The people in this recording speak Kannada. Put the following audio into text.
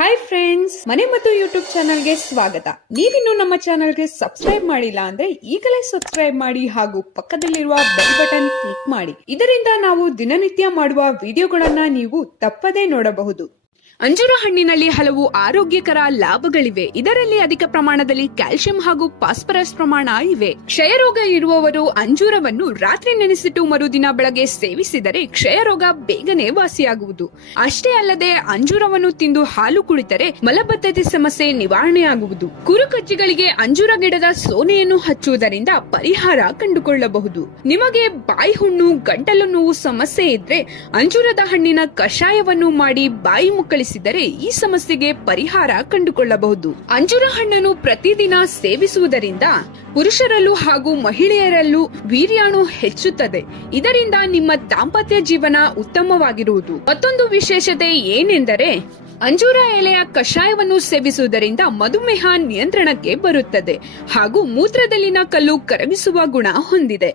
ಹಾಯ್ ಫ್ರೆಂಡ್ಸ್, ಮನೆ ಮತ್ತು ಯೂಟ್ಯೂಬ್ ಚಾನಲ್ಗೆ ಸ್ವಾಗತ. ನೀವಿನ್ನು ನಮ್ಮ ಚಾನಲ್ಗೆ ಸಬ್ಸ್ಕ್ರೈಬ್ ಮಾಡಿಲ್ಲ ಅಂದ್ರೆ ಈಗಲೇ ಸಬ್ಸ್ಕ್ರೈಬ್ ಮಾಡಿ ಹಾಗೂ ಪಕ್ಕದಲ್ಲಿರುವ ಬೆಲ್ ಬಟನ್ ಕ್ಲಿಕ್ ಮಾಡಿ. ಇದರಿಂದ ನಾವು ದಿನನಿತ್ಯ ಮಾಡುವ ವಿಡಿಯೋಗಳನ್ನ ನೀವು ತಪ್ಪದೇ ನೋಡಬಹುದು. ಅಂಜೂರ ಹಣ್ಣಿನಲ್ಲಿ ಹಲವು ಆರೋಗ್ಯಕರ ಲಾಭಗಳಿವೆ. ಇದರಲ್ಲಿ ಅಧಿಕ ಪ್ರಮಾಣದಲ್ಲಿ ಕ್ಯಾಲ್ಸಿಯಂ ಹಾಗೂ ಫಾಸ್ಫರಸ್ ಪ್ರಮಾಣ ಇವೆ. ಕ್ಷಯರೋಗ ಇರುವವರು ಅಂಜೂರವನ್ನು ರಾತ್ರಿ ನೆನೆಸಿಟ್ಟು ಮರುದಿನ ಬೆಳಗ್ಗೆ ಸೇವಿಸಿದರೆ ಕ್ಷಯರೋಗ ಬೇಗನೆ ವಾಸಿಯಾಗುವುದು. ಅಷ್ಟೇ ಅಲ್ಲದೆ ಅಂಜೂರವನ್ನು ತಿಂದು ಹಾಲು ಕುಡಿತರೆ ಮಲಬದ್ಧತೆ ಸಮಸ್ಯೆ ನಿವಾರಣೆಯಾಗುವುದು. ಕುರುಕಜ್ಜಿಗಳಿಗೆ ಅಂಜೂರ ಗಿಡದ ಸೋನೆಯನ್ನು ಹಚ್ಚುವುದರಿಂದ ಪರಿಹಾರ ಕಂಡುಕೊಳ್ಳಬಹುದು. ನಿಮಗೆ ಬಾಯಿ ಹುಣ್ಣು, ಗಂಟಲು ನೋವು ಸಮಸ್ಯೆ ಇದ್ರೆ ಅಂಜೂರದ ಹಣ್ಣಿನ ಕಷಾಯವನ್ನು ಮಾಡಿ ಬಾಯಿ ಮುಕ್ಕಳಿಸಿ ಈ ಸಮಸ್ಯೆಗೆ ಪರಿಹಾರ ಕಂಡುಕೊಳ್ಳಬಹುದು. ಅಂಜೂರ ಹಣ್ಣನ್ನು ಪ್ರತಿದಿನ ಸೇವಿಸುವುದರಿಂದ ಪುರುಷರಲ್ಲೂ ಹಾಗೂ ಮಹಿಳೆಯರಲ್ಲೂ ವೀರ್ಯಾಣು ಹೆಚ್ಚುತ್ತದೆ. ಇದರಿಂದ ನಿಮ್ಮ ದಾಂಪತ್ಯ ಜೀವನ ಉತ್ತಮವಾಗಿರುವುದು. ಮತ್ತೊಂದು ವಿಶೇಷತೆ ಏನೆಂದರೆ ಅಂಜೂರ ಎಲೆಯ ಕಷಾಯವನ್ನು ಸೇವಿಸುವುದರಿಂದ ಮಧುಮೇಹ ನಿಯಂತ್ರಣಕ್ಕೆ ಬರುತ್ತದೆ ಹಾಗೂ ಮೂತ್ರದಲ್ಲಿನ ಕಲ್ಲು ಕರಗಿಸುವ ಗುಣ ಹೊಂದಿದೆ.